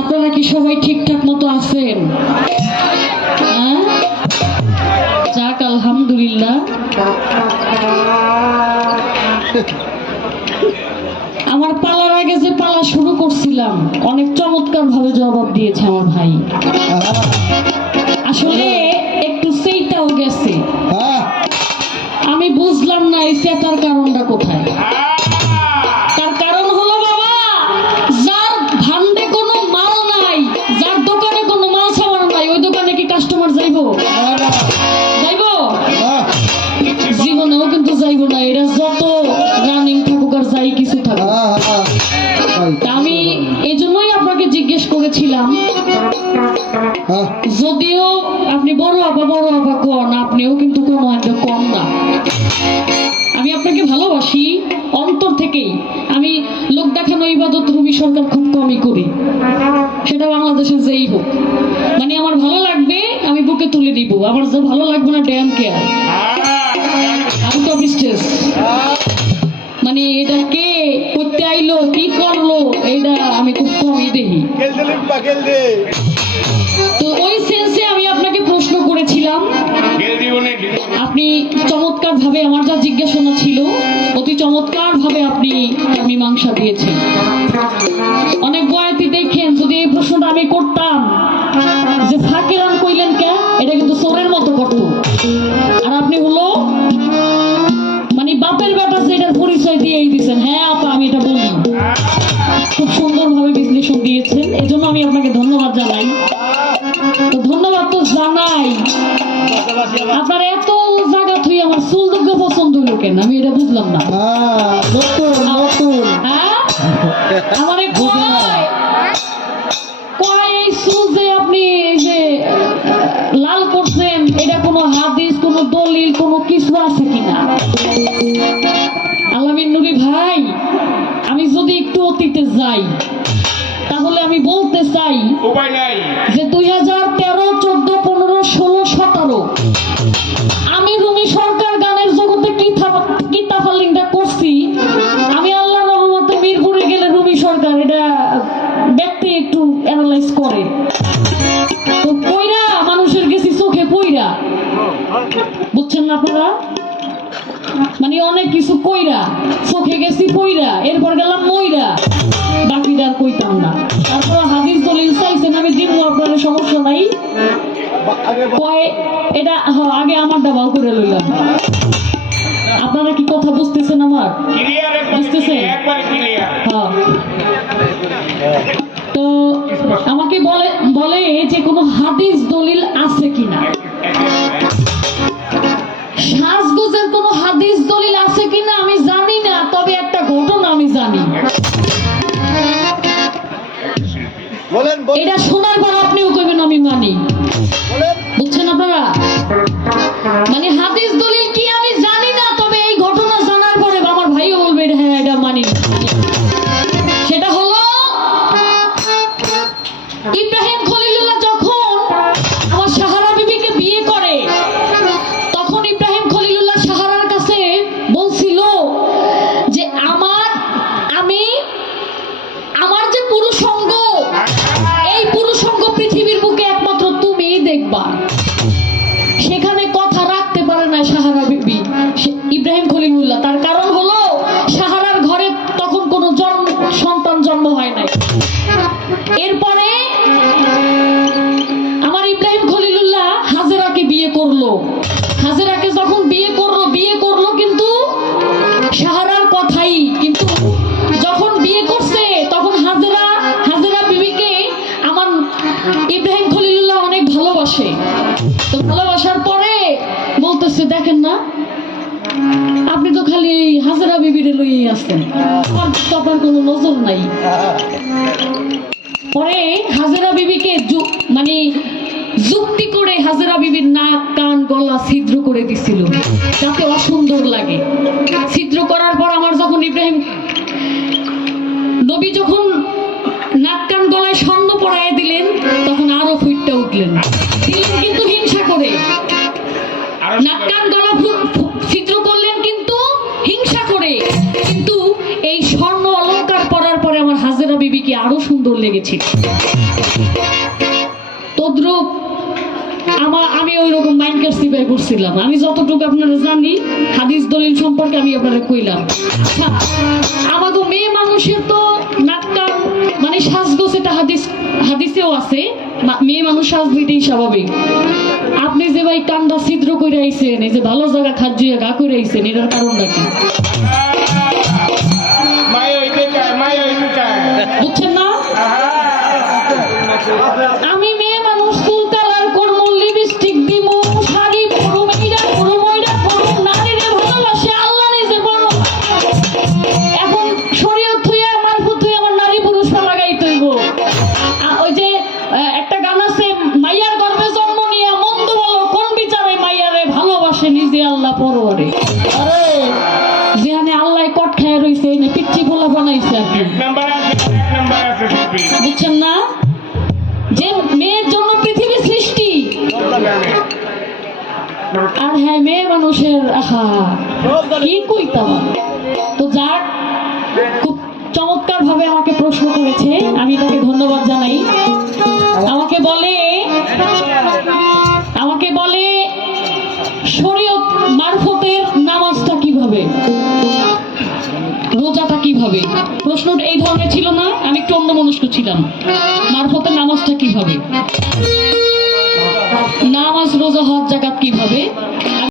আপনারা কি সবাই ঠিকঠাক মতো আছেন? যাক আলহামদুলিল্লাহ। আমার পালার আগে যে পালা শুরু করছিলাম অনেক চমৎকার ভাবে জবাব দিয়েছে আমার ভাই। আসলে একটু সেইটাও গেছে, আমি বুঝলাম না এই সেটার কারণটা কোথায়। তার কারণ হলো বাবা, যার ভান্ডে কোনো মাল নাই, যার দোকানে কোনো মাল সামান নাই, ওই দোকানে কি কাস্টমার যাইবো? যাইবো? জীবনেও কিন্তু যাইবো না। এটা যত রানিং থাকুক আর যাই কিছু থাকুক। আমি এই জন্যই আপনাকে জিজ্ঞেস করেছিলাম, যদিও আপনি বড় আপা কন, আপনিও কিন্তু কোনো কম না। আমি আপনাকে ভালোবাসি অন্তর থেকেই। আমি লোক দেখানো ইবাদত রুমি সরকার খুব কমই করি, সেটা বাংলাদেশের যেই হোক। মানে আমার ভালো লাগবে আমি বুকে তুলে দিব, আমার যে ভালো লাগবে না ড্যাম কেয়ার, আমি তো স্টেজ। মানে এটা কে করতে আইলো কি করলো এটা আমি খুব কমই দেখি। তো ওই সেন্সে আমি আপনাকে প্রশ্ন করেছিলাম, আপনি চমৎকার ভাবে, আমার যা জিজ্ঞাসা ছিল অতি চমৎকার ভাবে আপনি মীমাংসা দিয়েছেন। অনেক বয়াতি দেখেন, যদি এই প্রশ্নটা আমি করতাম যে ফাকিরান কইলেন কে, এটা কিন্তু চোরের মতো করতো। আর আপনি হলো মানে বাপের বেটা যেটার পরিচয় দিয়েই দিচ্ছেন। হ্যাঁ আপা আমি এটা বলি, খুব সুন্দর ভাবে বিশ্লেষণ দিয়েছেন, এই জন্য আমি আপনাকে ধন্যবাদ জানাই। তো ধন্যবাদ তো জানাই, আপনার এত জায়গা থুই আমার চুল দুগ্গ পছন্দ হইল কেন আমি এটা বুঝলাম না। আমার এই চুল যে আপনি যে লাল করছেন, এটা কোনো হাদিস, কোনো দলিল, কোনো কিছু আছে কিনা? আলামিন নুরি ভাই, আমি যদি একটু অতীতে যাই তাহলে আমি বলতে চাই যে 2013, 14, 15, 16, 17 আমি রুমি সরকার গানের জগতে কি তাফালিংটা করছি। আমি আল্লাহর রহমতে মিরপুরে গেলে রুমি সরকার এটা ব্যক্তি একটু অ্যানালাইজ করে, তো কইরা মানুষের গেছি চোখে পইরা, বুঝছেন না আপনারা? মানে অনেক কিছু কইরা চোখে গেছি পইরা, এরপর গেলাম মইরা, বাকিটা আর কইতাম না। তারপর হাদিস দলিল চাইছেন, আমি দিব আপনার সমস্যা নাই। এটা আগে আমার দাবাও করে লইলাম। আপনারা কি কথা বুঝতেছেন? আমার বুঝতেছেন? হ্যাঁ। তো আমাকে বলে যে কোনো হাদিস দলিল আছে কিনা, সাজগোজের কোনো হাদিস দলিল আছে কিনা আমি জানি না, তবে একটা ঘটনা আমি জানি। এটা শোনার পর আপনিও কইবেন আমি মানি, বুঝছেন আপনারা? মানে হাদিস দলিল কি আমি জানি না, তবে এই ঘটনা জানার পরে আমার ভাইও বলবে হ্যাঁ এটা মানি। সেটা হলো ইব্রাহিম খলিলুল্লাহ যখন আমার সাহারা বিবিকে বিয়ে করে, তখন ইব্রাহিম খলিলুল্লাহ সাহারার কাছে বলছিল লইয়ে আসছেন, আমার তো আপনার কোনো নজর নাই। পরে হাজেরা বিবিকে মানে যুক্তি করে হাজেরা বিবির নাক কান গলা ছিদ্র করে দিছিল যাতে অসুন্দর লাগে। ছিদ্র করার পর আমার যখন ইব্রাহিম নবী যখন নাক কান গলায় স্বর্ণ পরায় দিলেন তখন আরো ফুটটা উঠলেন, দিলেন কিন্তু হিংসা করে। নাক কান গলা ছিদ্র করলেন কিন্তু হিংসা করে, কিন্তু এই স্বর্ণ অলংকার পরার পরে আমার হাজেরা বিবিকে আরো সুন্দর লেগেছিল। তদ্রুপ আমি ওই রকম মাইন্ডের সিপাই করছিলাম। আমি যতটুকু আপনারা জানি হাদিস দলিল সম্পর্কে আমি আপনারা কইলাম। আচ্ছা, আমাদের মেয়ে মানুষের তো নাক কান মানে সাজগোজ, এটা হাদিসেও আছে, মেয়ে মানুষ সাজবে এটাই স্বাভাবিক। আপনি যে ভাই কান্দা ছিদ্র করে আইছেন, এই যে ভালো জায়গা খাজিয়ে গা করে আইছেন, এটার কারণটা কি বুঝছেন না? আমি মেয়ে মানুষ চুল কালার করবো, লিপস্টিক দিব, শাড়ি পরবো, মেয়েরা পরবো, ময়রা পরবো, নারীরে ভালোবাসে আল্লাহ নিজে বড়। এখন শরীয়ত থুইয়া মারফত থুইয়া আমার নারী পুরুষ লাগাই তৈব। ওই যে একটা গান আছে, মাইয়ার গর্ভে জন্ম নিয়ে মন্দ বলো কোন বিচারে মাইয়ারে ভালোবাসে নিজে আল্লাহ পররে। আরে যেখানে আল্লাহ কট খায় রইছে এনে পিচ্ছি পোলা বানাইছে, বুঝছেন না? যে মেয়ের জন্য পৃথিবী সৃষ্টি, আর হ্যাঁ মেয়ে মানুষের আহা কি কইতাম। তো যার খুব চমৎকার ভাবে আমাকে প্রশ্ন করেছে, আমি তাকে ধন্যবাদ জানাই। আমাকে বলে শরীয়ত মারফতের নামাজটা কিভাবে, রোজাটা কিভাবে, প্রশ্নটা এই ধরনের ছিল না। আমি একটু অন্যমনস্ক ছিলাম। মারফতের নামাজটা কিভাবে, নামাজ রোজা হজ জাকাত কিভাবে।